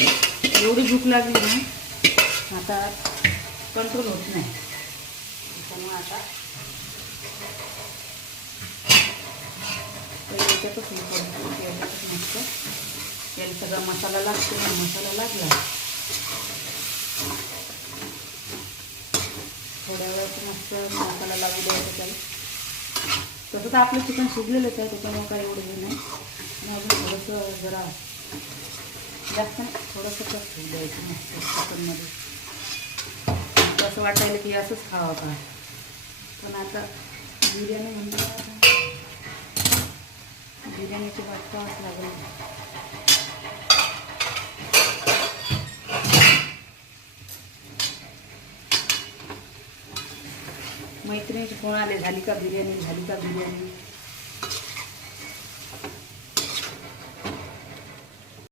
एवढी भूक लागली ना आता कंट्रोल होत नाही. त्यामुळे आता याच्यातच मस्त याला सगळा मसाला लागतो ना. मसाला लागला थोड्या वेळात मस्त मसाला लागू द्यायचा त्याला. तसं तर आपलं चिकन शिजलेलंच आहे त्याच्यामुळे काही एवढं हे नाही. आणि अजून थोडंसं जरा जास्त नाही थोडंसं कट होऊ द्यायचं मस्त चिकनमध्ये. असं वाटायला की असंच खावं का. पण आता बिर्याणी म्हणजे बिर्याणीची वाट पाहावंच लागेल. मैत्रिणीचे फोन आले झाली का बिर्याणी झाली का बिर्याणी.